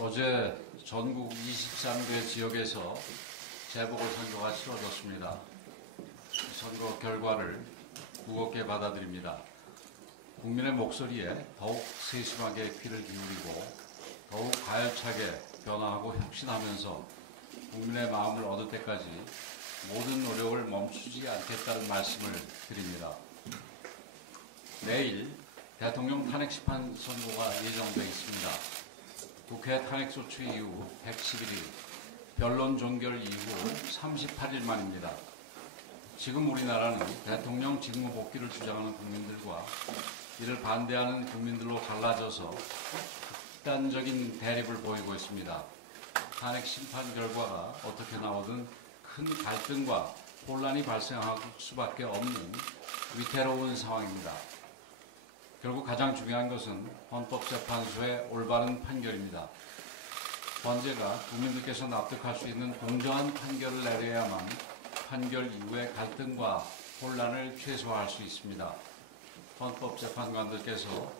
어제 전국 23개 지역에서 재보궐선거가 치러졌습니다. 선거 결과를 무겁게 받아들입니다. 국민의 목소리에 더욱 세심하게 귀를 기울이고 더욱 가열차게 변화하고 혁신하면서 국민의 마음을 얻을 때까지 모든 노력을 멈추지 않겠다는 말씀을 드립니다. 내일 대통령 탄핵심판 선고가 예정되어 있습니다. 국회 탄핵소추 이후 111일, 변론 종결 이후 38일 만입니다. 지금 우리나라는 대통령 직무 복귀를 주장하는 국민들과 이를 반대하는 국민들로 갈라져서 극단적인 대립을 보이고 있습니다. 탄핵심판 결과가 어떻게 나오든 큰 갈등과 혼란이 발생할 수밖에 없는 위태로운 상황입니다. 결국 가장 중요한 것은 헌법재판소의 올바른 판결입니다. 헌재가 국민들께서 납득할 수 있는 공정한 판결을 내려야만 판결 이후의 갈등과 혼란을 최소화할 수 있습니다. 헌법재판관들께서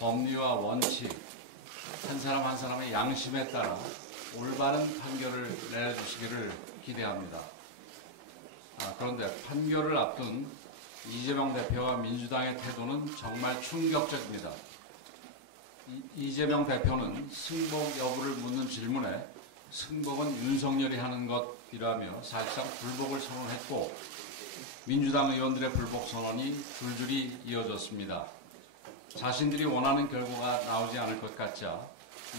법리와 원칙, 한 사람 한 사람의 양심에 따라 올바른 판결을 내려주시기를 기대합니다. 그런데 판결을 앞둔 이재명 대표와 민주당의 태도는 정말 충격적입니다. 이재명 대표는 승복 여부를 묻는 질문에 승복은 윤석열이 하는 것이라며 사실상 불복을 선언했고 민주당 의원들의 불복 선언이 줄줄이 이어졌습니다. 자신들이 원하는 결과가 나오지 않을 것 같자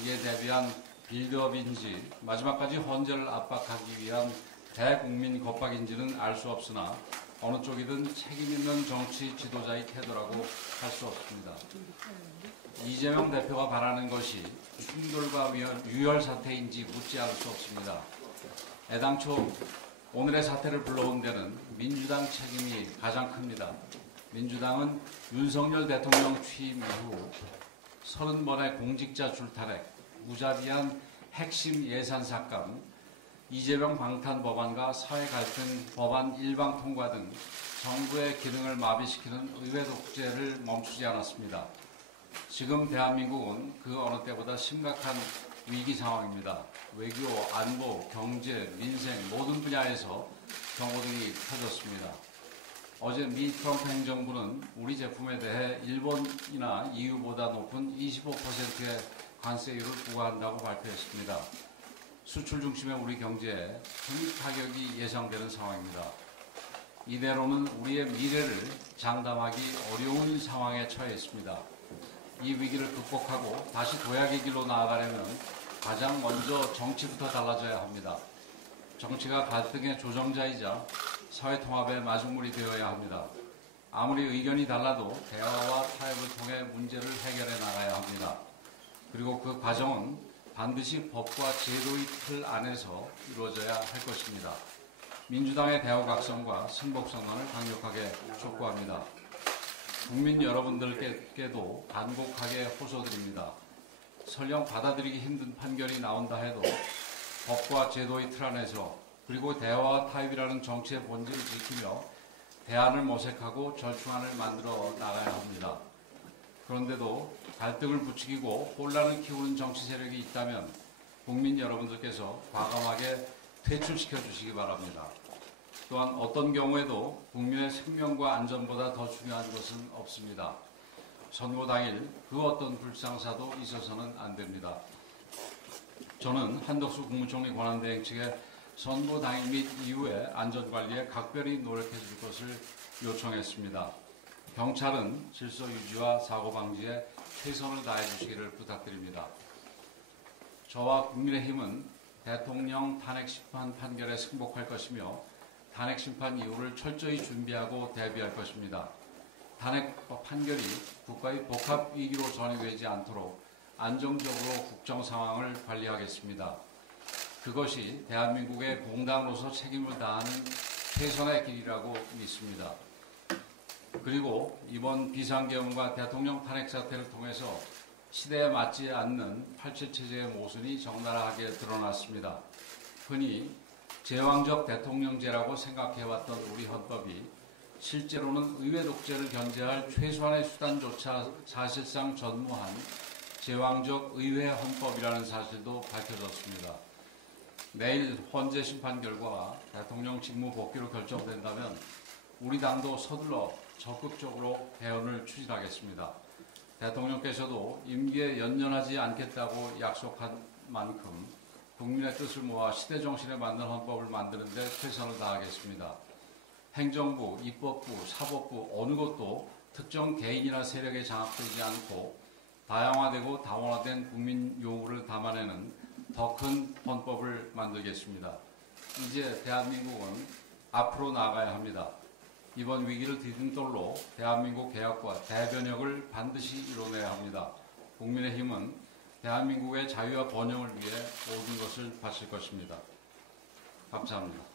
이에 대비한 빌드업인지 마지막까지 헌재를 압박하기 위한 대국민 겁박인지는 알 수 없으나 어느 쪽이든 책임있는 정치 지도자의 태도라고 할 수 없습니다. 이재명 대표가 바라는 것이 충돌과 유혈 사태인지 묻지 않을 수 없습니다. 애당초 오늘의 사태를 불러온 데는 민주당 책임이 가장 큽니다. 민주당은 윤석열 대통령 취임 이후 30번의 공직자 줄타랙, 무자비한 핵심 예산 삭감, 이재명 방탄 법안과 사회 갈등 법안 일방 통과 등 정부의 기능을 마비시키는 의회 독재를 멈추지 않았습니다. 지금 대한민국은 그 어느 때보다 심각한 위기 상황입니다. 외교, 안보, 경제, 민생 모든 분야에서 경고등이 켜졌습니다. 어제 미 트럼프 행정부는 우리 제품에 대해 일본이나 EU보다 높은 25%의 관세율을 부과한다고 발표했습니다. 수출 중심의 우리 경제에 큰 타격이 예상되는 상황입니다. 이대로는 우리의 미래를 장담하기 어려운 상황에 처해 있습니다. 이 위기를 극복하고 다시 도약의 길로 나아가려면 가장 먼저 정치부터 달라져야 합니다. 정치가 갈등의 조정자이자 사회통합의 마중물이 되어야 합니다. 아무리 의견이 달라도 대화와 타협을 통해 문제를 해결해 나가야 합니다. 그리고 그 과정은 반드시 법과 제도의 틀 안에서 이루어져야 할 것입니다. 민주당의 대우각성과 승복선언을 강력하게 촉구합니다. 국민 여러분들께도 간곡하게 호소드립니다. 설령 받아들이기 힘든 판결이 나온다 해도 법과 제도의 틀 안에서 그리고 대화와 타협이라는 정치의 본질을 지키며 대안을 모색하고 절충안을 만들어 나가야 합니다. 그런데도 갈등을 부추기고 혼란을 키우는 정치 세력이 있다면 국민 여러분들께서 과감하게 퇴출시켜 주시기 바랍니다. 또한 어떤 경우에도 국민의 생명과 안전보다 더 중요한 것은 없습니다. 선거 당일 그 어떤 불상사도 있어서는 안 됩니다. 저는 한덕수 국무총리 권한대행 측에 선거 당일 및 이후에 안전관리에 각별히 노력해 줄 것을 요청했습니다. 경찰은 질서 유지와 사고 방지에 최선을 다해 주시기를 부탁드립니다. 저와 국민의힘은 대통령 탄핵심판 판결에 승복할 것이며 탄핵심판 이후를 철저히 준비하고 대비할 것입니다. 탄핵 판결이 국가의 복합위기로 전이되지 않도록 안정적으로 국정 상황을 관리하겠습니다. 그것이 대한민국의 공당으로서 책임을 다하는 최선의 길이라고 믿습니다. 그리고 이번 비상계엄과 대통령 탄핵 사태를 통해서 시대에 맞지 않는 87 체제의 모순이 적나라하게 드러났습니다. 흔히 제왕적 대통령제라고 생각해왔던 우리 헌법이 실제로는 의회 독재를 견제할 최소한의 수단조차 사실상 전무한 제왕적 의회 헌법이라는 사실도 밝혀졌습니다. 내일 헌재 심판 결과가 대통령 직무 복귀로 결정된다면 우리 당도 서둘러 적극적으로 개헌을 추진하겠습니다. 대통령께서도 임기에 연연하지 않겠다고 약속한 만큼 국민의 뜻을 모아 시대 정신에 맞는 헌법을 만드는 데 최선을 다하겠습니다. 행정부, 입법부, 사법부 어느 것도 특정 개인이나 세력에 장악되지 않고 다양화되고 다원화된 국민 요구를 담아내는 더 큰 헌법을 만들겠습니다. 이제 대한민국은 앞으로 나아가야 합니다. 이번 위기를 디딤돌로 대한민국 개혁과 대변혁을 반드시 이뤄내야 합니다. 국민의힘은 대한민국의 자유와 번영을 위해 모든 것을 바칠 것입니다. 감사합니다.